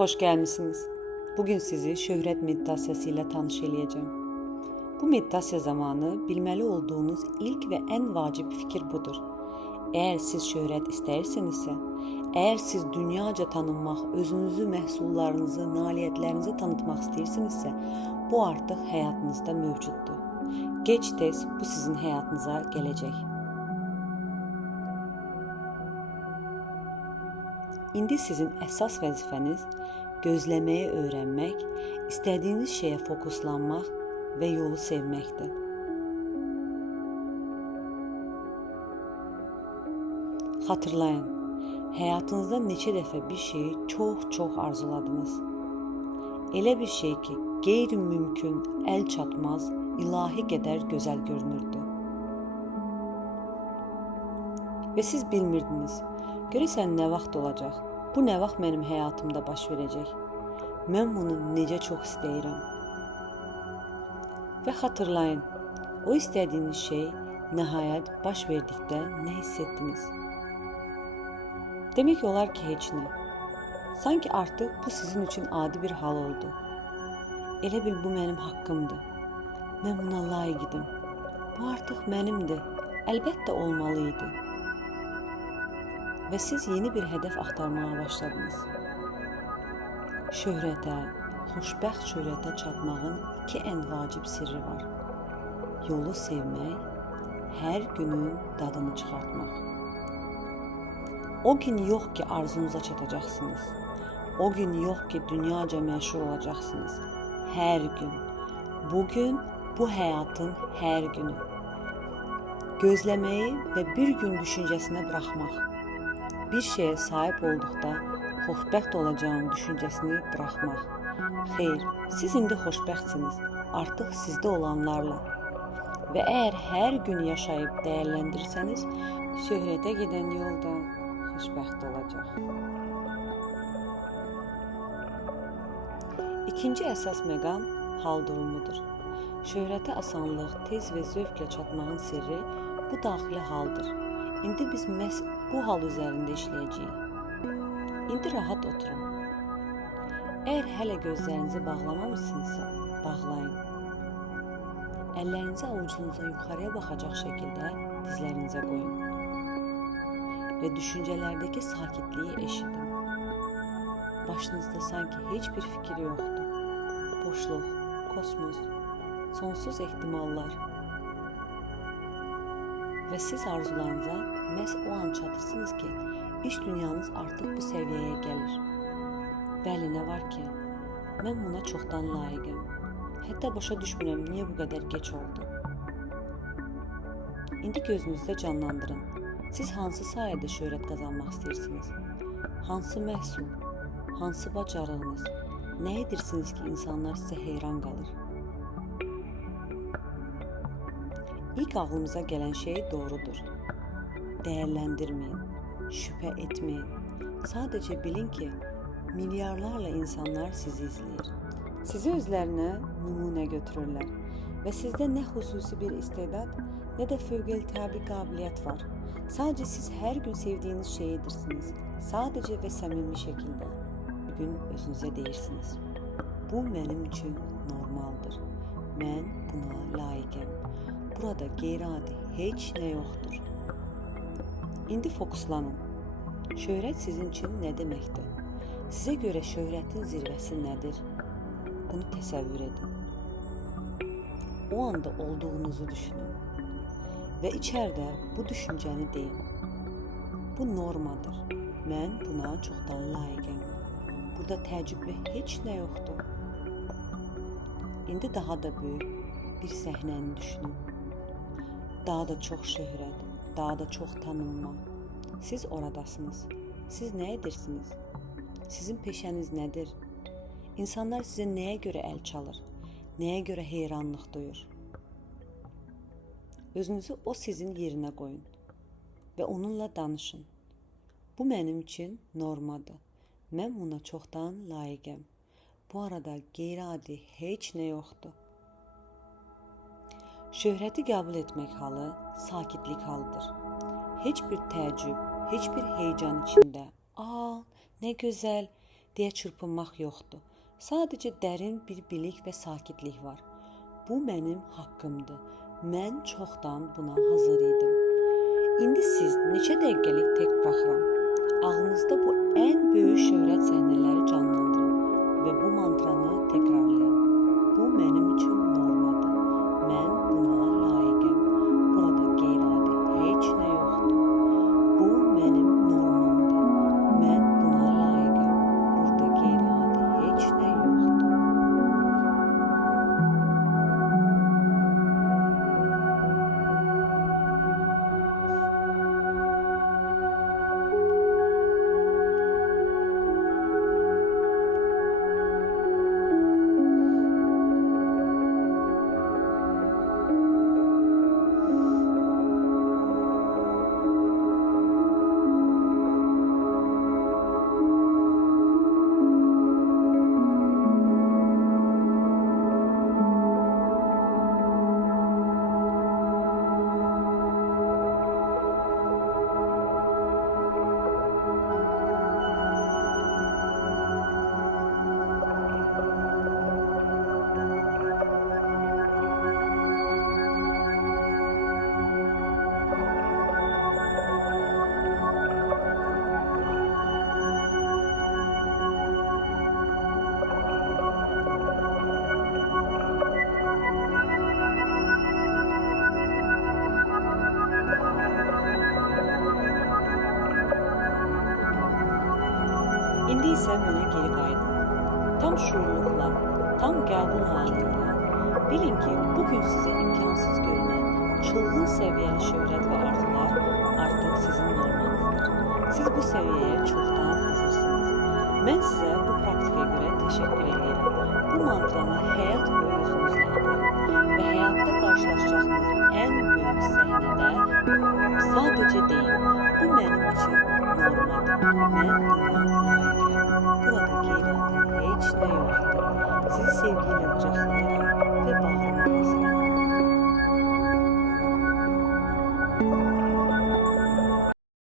Hoş gelmişsiniz. Bugün sizi şöhrət meditasiyası ilə tanış eləyəcəm. Bu meditasiya zamanı bilməli olduğunuz ilk və ən vacib fikir budur. Əgər siz şöhrət istəyirsinizsə, əgər siz dünyaca tanınmaq, özünüzü, məhsullarınızı, nailiyyətlərinizi tanıtmaq istəyirsinizsə, bu artıq həyatınızda mövcuddur. Gec-tez bu sizin həyatınıza gələcək. İndi sizin əsas vəzifəniz gözləməyi öyrənmək, istədiyiniz şeyə fokuslanmaq və yolu sevməkdir. Xatırlayın, həyatınızda neçə dəfə bir şeyi çox arzuladınız. Elə bir şey ki, qeyri-mümkün, əl çatmaz, ilahi qədər gözəl görünürdü. Və siz bilmirdiniz, görəsən nə vaxt olacaq, bu nə vaxt mənim həyatımda baş verəcək, mən bunu necə çox istəyirəm. Və xatırlayın, o istədiyiniz şey nəhayət baş verdikdə nə hiss etdiniz? Demək olar ki, heç nə. Sanki artıq bu sizin üçün adi bir hal oldu. Elə bil bu mənim haqqımdır. Mən buna layiq idim. Bu artıq mənimdir. Əlbəttə olmalı idi. Və siz yeni bir hədəf axtarmağa başladınız. Şöhrətə, xoşbəxt şöhrətə çatmağın iki ən vacib sirri var. Yolu sevmək, hər günün dadını çıxartmaq. O gün yox ki, arzunuza çatacaqsınız. O gün yox ki, dünyaca məşhur olacaqsınız. Hər gün. Bugün bu həyatın hər günü. Gözləməyi və bir gün düşüncəsinə buraxmaq. Bir şeyə sahib olduqda xoşbəxt olacağım düşüncəsini buraxmaq. Xeyr, siz indi xoşbəxtsiniz, artıq sizdə olanlarla. Və əgər hər gün yaşayıb dəyərləndirsəniz, şöhrətə gedən yolda xoşbəxt olacaq. İkinci əsas məqam hal durumudur. Şöhrətə asanlıq, tez və zövqlə çatmağın sirri bu daxili haldır. İndi biz məhz bu hal üzərində işləyəcəyik. İndi rahat oturun. Əgər hələ gözlərinizi bağlamamışsınızsa, bağlayın. Əllərinizi avucunuza yuxarıya baxacaq şəkildə dizlərinizə qoyun. Və düşüncələrdəki sakitliyi eşidin. Başınızda sanki heç bir fikir yoxdur. Boşluq, kosmos, sonsuz ehtimallar. Və siz arzularınıza məhz o an çatırsınız ki, iş dünyanız artıq bu səviyyəyə gəlir. Bəli, nə var ki, mən buna çoxdan layiqəm. Hətta başa düşmürəm, niyə bu qədər geç oldu. İndi gözünüzdə canlandırın. Siz hansı sahədə şöhrət qazanmaq istəyirsiniz? Hansı məhsul? Hansı bacarığınız? Nə edirsiniz ki, insanlar sizə heyran qalır? İlk ağlımıza gələn şey doğrudur. Dəyərləndirməyin, şübhə etməyin. Sadəcə bilin ki, milyarlarla insanlar sizi izləyir. Sizi özlərinə nümunə götürürlər və sizdə nə xüsusi bir istedad, nə də fövqəltəbi qabiliyyət var. Sadəcə siz hər gün sevdiyiniz şey edirsiniz. Sadəcə və səmimi şəkildə. Bugün özünüzə deyirsiniz. Bu mənim üçün normaldır. Mən buna layiqəm. Burada qeyri-adi heç nə yoxdur. İndi fokuslanın. Şöhrət sizin üçün nə deməkdir? Sizə görə şöhrətin zirvəsi nədir? Bunu təsəvvür edin. O anda olduğunuzu düşünün. Və içərdə bu düşüncəni deyin. Bu normadır. Mən buna çoxdan layiqəm. Burada təəccüblü heç nə yoxdur. İndi daha da böyük bir səhnəni düşünün. Daha da çox şöhrət, daha da çox tanınma. Siz oradasınız. Siz nə edirsiniz? Sizin peşəniz nədir? İnsanlar sizə nəyə görə əl çalır? Nəyə görə heyranlıq duyur? Özünüzü o sizin yerinə qoyun və onunla danışın. Bu mənim üçün normadır. Mən buna çoxdan layiqəm. Bu arada qeyri-adi heç nə yoxdur. Şöhrəti qəbul etmək halı sakitlik halıdır. Heç bir təəccüb, heç bir heyecan içində. Nə gözəl, deyə çırpınmaq yoxdur. Sadəcə dərin bir bilik və sakitlik var. Bu mənim haqqımdır. Mən çoxdan buna hazır idim. İndi siz neçə dəqiqəlik tək buraxıram. Ağlınızda bu ən böyük şöhrət səhnələri canlandırın və bu mantranı təkrarlayın. Bu mənim üçün normadır. Mən buna layiqəm. Burada qeyri-adi heç nə yoxdur. Bu mənim normamdır. Mən buna layiqəm. Burada qeyri-adi heç nə yoxdur. İndi isə mənə geri qayıdın. Tam şuurluqla, tam qəbul halıyla. Bilin ki, bugün sizə imkansız görünən çılğın səviyyəli şöhrət və arzular artıq sizin normanızdır. Siz bu səviyyəyə çoxdan hazırsınız. Mən sizə bu praktikaya görə təşəkkür edirəm. Bu mantranı həyat boyu özünüzlə aparın və həyatda qarşılaşacağınız ən böyük səhnədə sadəcə deyin, bu mənim üçün normadır. Mən buna layiqəm. Burada qeyri-adi heç nə yoxdur. Sizi sevgiyle qucaqlayın.